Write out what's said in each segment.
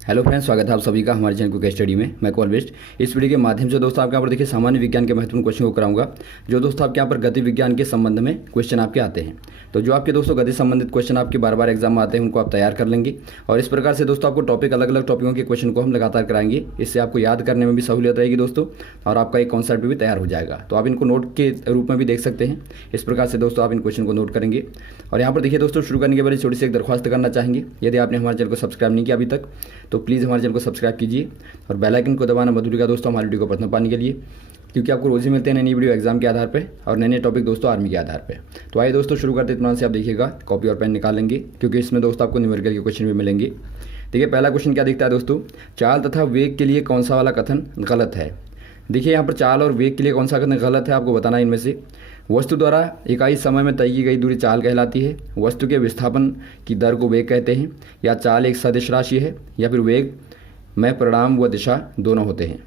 Hello friends, स्वागत है आप सभी का हमारे चैनल क्विक स्टडी में। मैं कॉल बेस्ट इस वीडियो के माध्यम से दोस्तों आपके यहाँ पर देखिए सामान्य विज्ञान के महत्वपूर्ण क्वेश्चन को कराऊंगा, जो दोस्तों आपके यहाँ पर गति विज्ञान के संबंध में क्वेश्चन आपके आते हैं। तो जो आपके दोस्तों गति संबंधित क्वेश्चन आपके बार बार एग्जाम में आते हैं, उनको आप तैयार कर लेंगे। और इस प्रकार से दोस्तों आपको टॉपिक अलग अलग टॉपिकों के क्वेश्चन को हम लगातार कराएंगे। इससे आपको याद करने में भी सहूलियत रहेगी दोस्तों, और आपका एक कॉन्सेप्ट भी तैयार हो जाएगा। तो आप इनको नोट के रूप में भी देख सकते हैं। इस प्रकार से दोस्तों आप इन क्वेश्चन को नोट करेंगे। और यहाँ पर देखिए दोस्तों, शुरू करने के बाद छोटी सी एक दरख्वास्त करना चाहेंगे। यदि आपने हमारे चैनल को सब्सक्राइब नहीं किया अभी तक, तो प्लीज़ हमारे चैनल को सब्सक्राइब कीजिए और बेल आइकन को दबाना मत भूलिएगा दोस्तों, हमारी वीडियो को प्रथम पाने के लिए, क्योंकि आपको रोज़ ही मिलते हैं नई वीडियो एग्जाम के आधार पे और नए नए टॉपिक दोस्तों आर्मी के आधार पे। तो आइए दोस्तों शुरू करते इतना से आप देखिएगा, कॉपी और पेन निकाल लेंगे, क्योंकि इसमें दोस्तों आपको न्यूमेरिकल के क्वेश्चन भी मिलेंगे। देखिए पहला क्वेश्चन क्या दिखता है दोस्तों, चाल तथा वेग के लिए कौन सा वाला कथन गलत है। देखिए यहाँ पर चाल और वेग के लिए कौन सा कथन गलत है, आपको बताना है इनमें से। वस्तु द्वारा इकाई समय में तय की गई दूरी चाल कहलाती है। वस्तु के विस्थापन की दर को वेग कहते हैं। या चाल एक सदिश राशि है, या फिर वेग में परिणाम व दिशा दोनों होते हैं।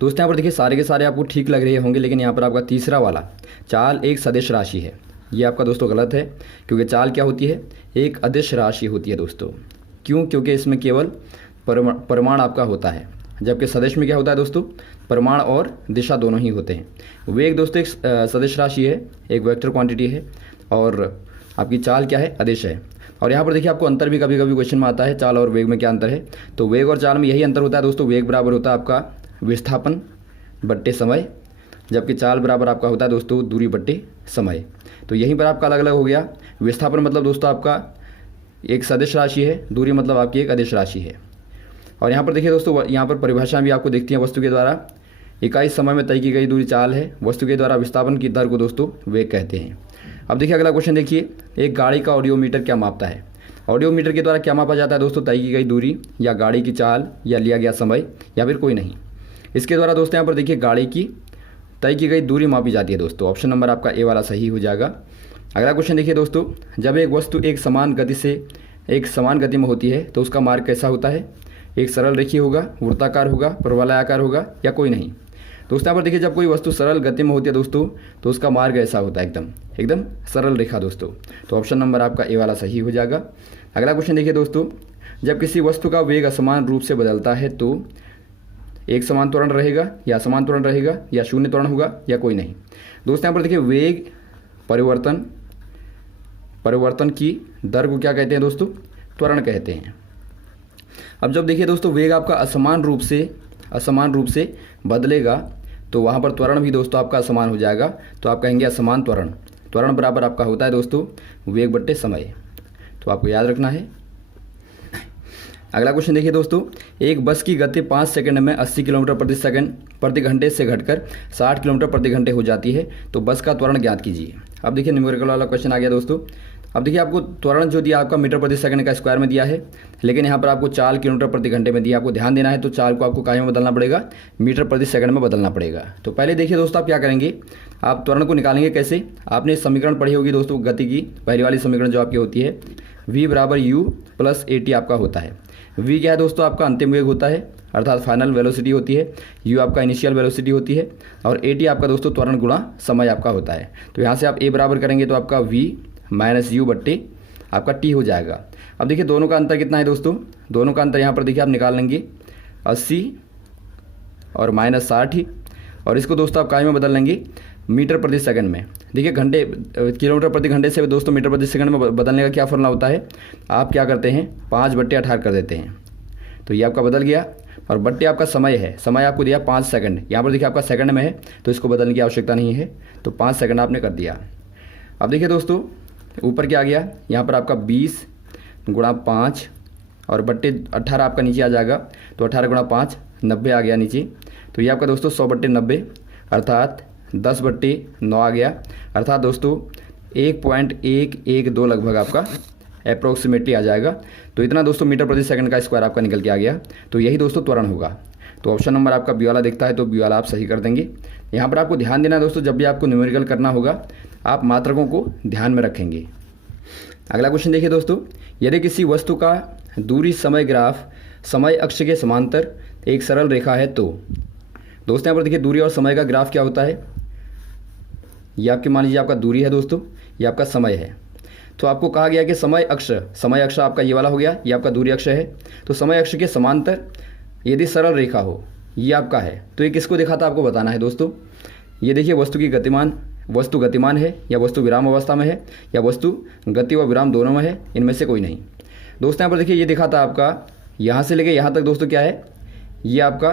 दोस्तों यहाँ पर देखिए सारे के सारे आपको ठीक लग रहे होंगे, लेकिन यहाँ पर आपका तीसरा वाला चाल एक सदिश राशि है, ये आपका दोस्तों गलत है। क्योंकि चाल क्या होती है, एक अदिश राशि होती है दोस्तों। क्यों? क्योंकि इसमें केवल परिमाण आपका होता है, जबकि सदिश में क्या होता है दोस्तों, परिमाण और दिशा दोनों ही होते हैं। वेग दोस्तों एक सदिश राशि है, एक वेक्टर क्वांटिटी है, और आपकी चाल क्या है, अदिश है। और यहाँ पर देखिए आपको अंतर भी कभी कभी क्वेश्चन में आता है, चाल और वेग में क्या अंतर है। तो वेग और चाल में यही अंतर होता है दोस्तों, वेग बराबर होता है आपका विस्थापन बट्टे समय, जबकि चाल बराबर आपका होता है दोस्तों दूरी बट्टे समय। तो यहीं पर आपका अलग अलग हो गया। विस्थापन मतलब दोस्तों आपका एक सदिश राशि है, दूरी मतलब आपकी एक अदिश राशि है। और यहाँ पर देखिए दोस्तों, यहाँ पर परिभाषा भी आपको दिखती है। वस्तु के द्वारा इकाई समय में तय की गई दूरी चाल है, वस्तु के द्वारा विस्थापन की दर को दोस्तों वेग कहते हैं। अब देखिए अगला क्वेश्चन देखिए, एक गाड़ी का ऑडियोमीटर क्या मापता है। ऑडियोमीटर के द्वारा क्या मापा जाता है दोस्तों, तय की गई दूरी, या गाड़ी की चाल, या लिया गया समय, या फिर कोई नहीं। इसके द्वारा दोस्तों यहाँ पर देखिए गाड़ी की तय की गई दूरी मापी जाती है दोस्तों। ऑप्शन नंबर आपका ए वाला सही हो जाएगा। अगला क्वेश्चन देखिए दोस्तों, जब एक वस्तु एक समान गति में होती है तो उसका मार्ग कैसा होता है। एक सरल रेखीय होगा, वृत्ताकार होगा, प्रवलयाकार होगा, या कोई नहीं। दोस्तों यहाँ पर देखिए जब कोई वस्तु सरल गति में होती है दोस्तों, तो उसका मार्ग ऐसा होता है, एकदम सरल रेखा दोस्तों। तो ऑप्शन नंबर आपका ए वाला सही हो जाएगा। अगला क्वेश्चन देखिए दोस्तों, जब किसी वस्तु का वेग असमान रूप से बदलता है तो एक समान त्वरण रहेगा, या असमान त्वरण रहेगा, या शून्य त्वरण होगा, या कोई नहीं। दोस्तों यहाँ पर देखिए वेग परिवर्तन की दर को क्या कहते हैं दोस्तों, त्वरण कहते हैं। अब जब देखिए दोस्तों वेग आपका असमान रूप से बदलेगा, तो वहाँ पर त्वरण भी दोस्तों आपका असमान हो जाएगा। तो आप कहेंगे असमान त्वरण बराबर आपका होता है दोस्तों वेग बट्टे समय। तो आपको याद रखना है। अगला क्वेश्चन देखिए दोस्तों, एक बस की गति 5 सेकंड में 80 किलोमीटर प्रति घंटे से घटकर 60 किलोमीटर प्रति घंटे हो जाती है, तो बस का त्वरण ज्ञात कीजिए। अब देखिए न्यूमेरिकल वाला क्वेश्चन आ गया दोस्तों। अब देखिए आपको त्वरण जो दिया आपका मीटर प्रति सेकंड का स्क्वायर में दिया है, लेकिन यहाँ पर आपको चाल किलोमीटर प्रति घंटे में दिया। आपको ध्यान देना है, तो चाल को आपको काय में बदलना पड़ेगा, मीटर प्रति सेकंड में बदलना पड़ेगा। तो पहले देखिए दोस्तों आप क्या करेंगे, आप त्वरण को निकालेंगे कैसे। आपने समीकरण पढ़ी होगी दोस्तों गति की, पहली वाली समीकरण जो आपकी होती है, v बराबर u प्लस at आपका होता है। v क्या है दोस्तों, आपका अंतिम वेग होता है, अर्थात फाइनल वेलोसिटी होती है। u आपका इनिशियल वेलोसिटी होती है, और at आपका दोस्तों त्वरण गुणा समय आपका होता है। तो यहाँ से आप a बराबर करेंगे तो आपका v माइनस u बट्टे आपका t हो जाएगा। अब देखिए दोनों का अंतर कितना है दोस्तों, दोनों का अंतर यहाँ पर देखिए आप निकाल लेंगे 80 और माइनस 60, और इसको दोस्तों आप काय में बदल लेंगे मीटर प्रति सेकंड में। देखिए किलोमीटर प्रति घंटे से दोस्तों मीटर प्रति सेकंड में बदलने का क्या फॉर्मूला होता है, आप क्या करते हैं 5/18 कर देते हैं। तो ये आपका बदल गया, और बट्टे आपका समय है, समय आपको दिया 5 सेकंड, यहाँ पर देखिए आपका सेकंड में है, तो इसको बदलने की आवश्यकता नहीं है, तो 5 सेकंड आपने कर दिया। अब देखिए दोस्तों ऊपर क्या आ गया, यहाँ पर आपका 20 गुणा 5 और बट्टे 18 आपका नीचे आ जाएगा, तो 18 गुणा 5 90 आ गया नीचे। तो ये आपका दोस्तों 100/90 अर्थात 10/9 आ गया, अर्थात दोस्तों 1.112 लगभग आपका अप्रोक्सीमेटली आ जाएगा। तो इतना दोस्तों मीटर प्रति सेकंड का स्क्वायर आपका निकल के आ गया। तो यही दोस्तों त्वरण होगा। तो ऑप्शन नंबर आपका बी वाला दिखता है, तो बी वाला आप सही कर देंगे। यहाँ पर आपको ध्यान देना है दोस्तों, जब भी आपको न्यूमेरिकल करना होगा आप मात्रकों को ध्यान में रखेंगे। अगला क्वेश्चन देखिए दोस्तों, यदि किसी वस्तु का दूरी समय ग्राफ समय अक्ष के समांतर एक सरल रेखा है, तो दोस्तों यहाँ पर देखिए दूरी और समय का ग्राफ क्या होता है, ये आपकी मान लीजिए आपका दूरी है दोस्तों, ये आपका समय है। तो आपको कहा गया कि समय अक्ष आपका ये वाला हो गया, ये आपका दूरी अक्ष है। तो समय अक्ष के समांतर यदि सरल रेखा हो, ये आपका है, तो ये किसको दिखाता है आपको बताना है दोस्तों। ये देखिए वस्तु गतिमान है या वस्तु विराम अवस्था में है या वस्तु गति व विराम दोनों में है, इनमें से कोई नहीं। दोस्तों यहाँ पर देखिए ये दिखाता है आपका यहाँ से लेके यहाँ तक दोस्तों क्या है, ये आपका,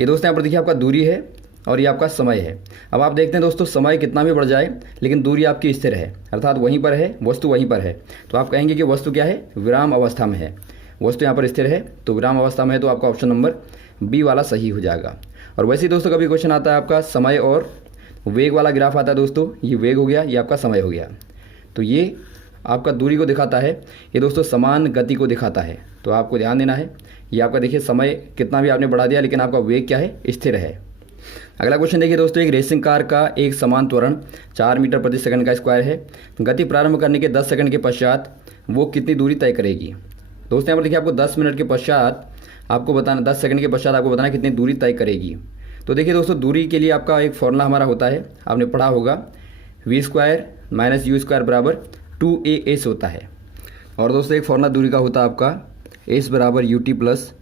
ये दोस्तों यहाँ पर देखिए आपका दूरी है और ये आपका समय है। अब आप देखते हैं दोस्तों समय कितना भी बढ़ जाए लेकिन दूरी आपकी स्थिर है, अर्थात वहीं पर है, वस्तु वहीं पर है। तो आप कहेंगे कि वस्तु क्या है, विराम अवस्था में है। वस्तु यहाँ पर स्थिर है तो विराम अवस्था में है, तो आपका ऑप्शन नंबर बी वाला सही हो जाएगा। और वैसे ही दोस्तों कभी क्वेश्चन आता है आपका समय और वेग वाला ग्राफ आता है दोस्तों, ये वेग हो गया, ये आपका समय हो गया। तो ये आपका दूरी को दिखाता है, ये दोस्तों समान गति को दिखाता है। तो आपको ध्यान देना है, ये आपका देखिए समय कितना भी आपने बढ़ा दिया लेकिन आपका वेग क्या है, स्थिर है। अगला क्वेश्चन देखिए दोस्तों, एक रेसिंग कार का एक समान त्वरण 4 मीटर प्रति सेकंड का स्क्वायर है। गति प्रारंभ करने के 10 सेकंड के पश्चात वो कितनी दूरी तय करेगी। दोस्तों यहाँ पर देखिए आपको 10 मिनट के पश्चात आपको बताना, 10 सेकंड के पश्चात आपको बताना कितनी दूरी तय करेगी। तो देखिए दोस्तों दूरी के लिए आपका एक फॉर्मूला हमारा होता है, आपने पढ़ा होगा, v² - u² बराबर 2as होता है। और दोस्तों एक फॉर्मूला दूरी का होता है आपका s बराबर ut प्लस,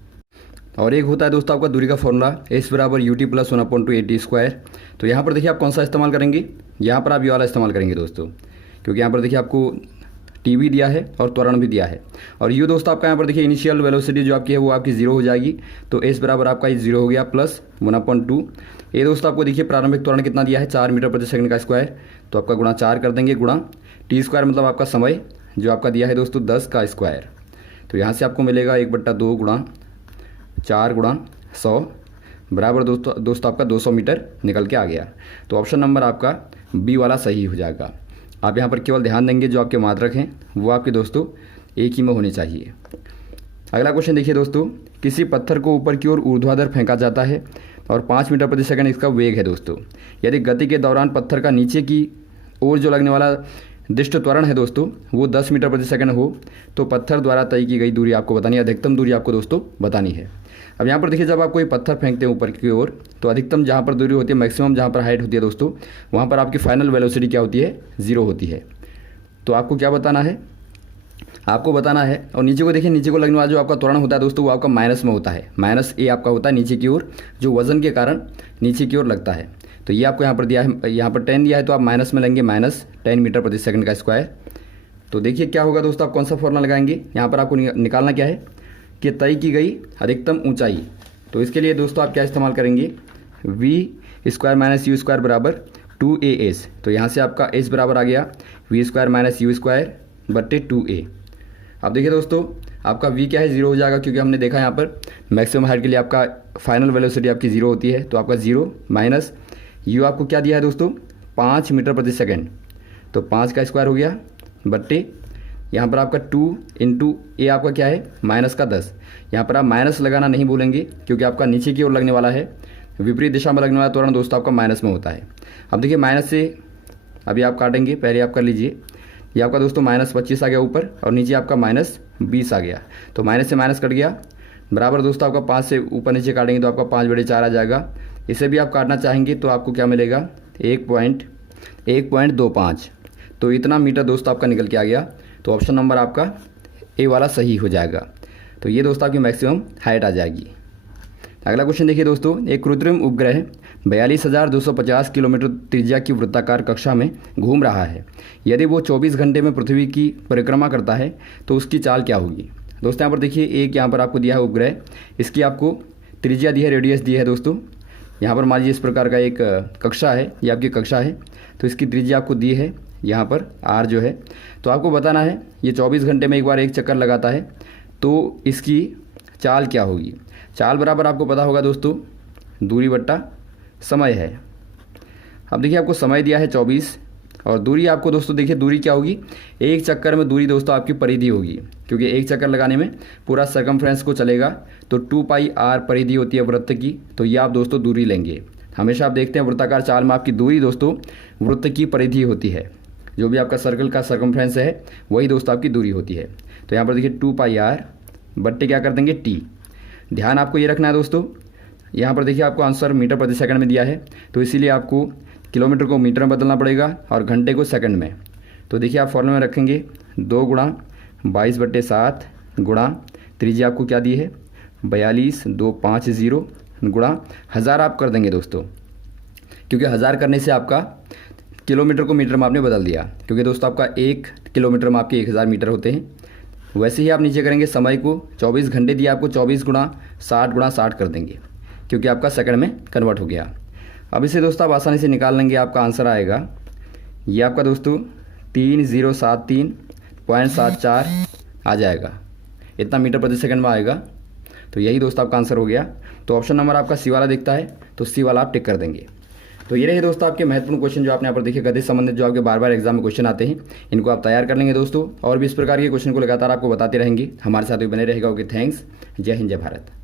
और एक होता है दोस्तों आपका दूरी का फॉर्मूला s बराबर ut प्लस 1/2at²। तो यहाँ पर देखिए आप कौन सा इस्तेमाल करेंगे, यहाँ पर आप ये वाला इस्तेमाल करेंगे दोस्तों, क्योंकि यहाँ पर देखिए आपको टी भी दिया है और त्वरण भी दिया है। और यू दोस्तों आपका यहाँ पर देखिए इनिशियल वेलोसिटी जो आपकी है वो आपकी 0 हो जाएगी। तो एस बराबर आपका ये 0 हो गया प्लस 1/2। ये दोस्तों आपको देखिए प्रारंभिक त्वरण कितना दिया है, 4 मीटर प्रति सेकंड का स्क्वायर। तो आपका गुणा 4 कर देंगे, गुणा t² मतलब आपका समय जो आपका दिया है दोस्तों 10 का स्क्वायर। तो यहाँ से आपको मिलेगा 1/2 गुणा 4 गुणा 100 बराबर दोस्तों आपका 200 मीटर निकल के आ गया। तो ऑप्शन नंबर आपका बी वाला सही हो जाएगा। आप यहाँ पर केवल ध्यान देंगे जो आपके मात्रक हैं वो आपके दोस्तों एक ही में होने चाहिए। अगला क्वेश्चन देखिए दोस्तों, किसी पत्थर को ऊपर की ओर ऊर्ध्वाधर फेंका जाता है और 5 मीटर प्रति सेकंड इसका वेग है दोस्तों। यदि गति के दौरान पत्थर का नीचे की ओर जो लगने वाला दिष्ट त्वरण है दोस्तों वो 10 मीटर प्रति सेकंड हो, तो पत्थर द्वारा तय की गई दूरी आपको बतानी है, अधिकतम दूरी आपको दोस्तों बतानी है। अब यहाँ पर देखिए जब आप कोई पत्थर फेंकते हैं ऊपर की ओर, तो अधिकतम जहाँ पर दूरी होती है, मैक्सिमम जहाँ पर हाइट होती है दोस्तों, वहाँ पर आपकी फाइनल वेलोसिटी क्या होती है, 0 होती है। तो आपको क्या बताना है, आपको बताना है। और नीचे को देखिए, नीचे को लगने वाला जो आपका त्वरण होता है दोस्तों वो आपका माइनस में होता है, -a आपका होता है नीचे की ओर, जो वजन के कारण नीचे की ओर लगता है। तो ये आपको यहाँ पर दिया है, यहाँ पर 10 दिया है तो आप माइनस में लेंगे, -10 मीटर प्रति सेकंड का स्क्वायर। तो देखिए क्या होगा दोस्तों, आप कौन सा फॉर्मूला लगाएंगे, यहाँ पर आपको निकालना क्या है कि तय की गई अधिकतम ऊंचाई। तो इसके लिए दोस्तों आप क्या इस्तेमाल करेंगे, v² - u² बराबर 2as। तो यहाँ से आपका s बराबर आ गया v² - u² बट्टे 2a। अब देखिए दोस्तों आपका v क्या है, 0 हो जाएगा, क्योंकि हमने देखा यहाँ पर मैक्सिमम हाइट के लिए आपका फाइनल वेलोसिटी आपकी 0 होती है। तो आपका 0 माइनस u आपको क्या दिया है दोस्तों, 5 मीटर प्रति सेकंड। तो 5 का स्क्वायर हो गया बट्टे यहाँ पर आपका 2 × a आपका क्या है, माइनस का 10। यहाँ पर आप माइनस लगाना नहीं भूलेंगे, क्योंकि आपका नीचे की ओर लगने वाला है, विपरीत दिशा में लगने वाला त्वरण दोस्तों आपका माइनस में होता है। अब देखिए माइनस से अभी आप काटेंगे, पहले आप कर लीजिए। ये आपका दोस्तों -25 आ गया ऊपर और नीचे आपका -20 आ गया। तो माइनस से माइनस कट गया, बराबर दोस्तों आपका 5 से ऊपर नीचे काटेंगे तो आपका 5/4 आ जाएगा। इसे भी आप काटना चाहेंगे तो आपको क्या मिलेगा, 1.25। तो इतना मीटर दोस्तों आपका निकल के आ गया। तो ऑप्शन नंबर आपका ए वाला सही हो जाएगा। तो ये दोस्तों आपकी मैक्सिमम हाइट आ जाएगी। अगला क्वेश्चन देखिए दोस्तों, एक कृत्रिम उपग्रह 42,250 किलोमीटर त्रिज्या की वृत्ताकार कक्षा में घूम रहा है। यदि वो 24 घंटे में पृथ्वी की परिक्रमा करता है तो उसकी चाल क्या होगी। दोस्तों यहाँ पर देखिए एक यहाँ पर आपको दिया है उपग्रह, इसकी आपको त्रिज्या दी है, रेडियस दी है दोस्तों। यहाँ पर मान लीजिए इस प्रकार का एक कक्षा है, ये आपकी कक्षा है, तो इसकी त्रिज्या आपको दी है यहाँ पर r जो है। तो आपको बताना है ये 24 घंटे में एक बार एक चक्कर लगाता है तो इसकी चाल क्या होगी। चाल बराबर आपको पता होगा दोस्तों दूरी बट्टा समय है। अब देखिए आपको समय दिया है 24 और दूरी आपको दोस्तों देखिए दूरी क्या होगी, एक चक्कर में दूरी दोस्तों आपकी परिधि होगी, क्योंकि एक चक्कर लगाने में पूरा सर्कमफ्रेंस को चलेगा। तो 2πr परिधि होती है वृत्त की। तो ये आप दोस्तों दूरी लेंगे। हमेशा आप देखते हैं वृत्ताकार चाल में आपकी दूरी दोस्तों वृत्त की परिधि होती है, जो भी आपका सर्कल का सर्कमफ्रेंस है वही दोस्तों आपकी दूरी होती है। तो यहाँ पर देखिए 2πr बट्टे क्या कर देंगे t। ध्यान आपको ये रखना है दोस्तों, यहाँ पर देखिए आपको आंसर मीटर प्रति सेकंड में दिया है, तो इसीलिए आपको किलोमीटर को मीटर में बदलना पड़ेगा और घंटे को सेकंड में। तो देखिए आप फॉर्मूला में रखेंगे 2 गुणा 22/7 गुणा त्रिज्या आपको क्या दी है 42,250 गुणा 1000 आप कर देंगे दोस्तों, क्योंकि 1000 करने से आपका किलोमीटर को मीटर में आपने बदल दिया, क्योंकि दोस्तों आपका 1 किलोमीटर में आपके 1000 मीटर होते हैं। वैसे ही आप नीचे करेंगे समय को 24 घंटे दिया आपको 24 गुणा 60 कर देंगे, क्योंकि आपका सेकंड में कन्वर्ट हो गया। अब इसे दोस्तों आप आसानी से निकाल लेंगे, आपका आंसर आएगा ये आपका दोस्तों 3073.74 आ जाएगा, इतना मीटर प्रति सेकंड में आएगा। तो यही दोस्तों आपका आंसर हो गया। तो ऑप्शन नंबर आपका सी वाला दिखता है, तो सी वाला आप टिक कर देंगे। तो ये रहे दोस्तों आपके महत्वपूर्ण क्वेश्चन जो आपने यहाँ पर देखे गति संबंधित, जो आपके बार बार एग्जाम में क्वेश्चन आते हैं, इनको आप तैयार कर लेंगे दोस्तों। और भी इस प्रकार के क्वेश्चन को लगातार आपको बताते रहेंगे, हमारे साथ भी बने रहेगा। ओके, थैंक्स, जय हिंद, जय भारत।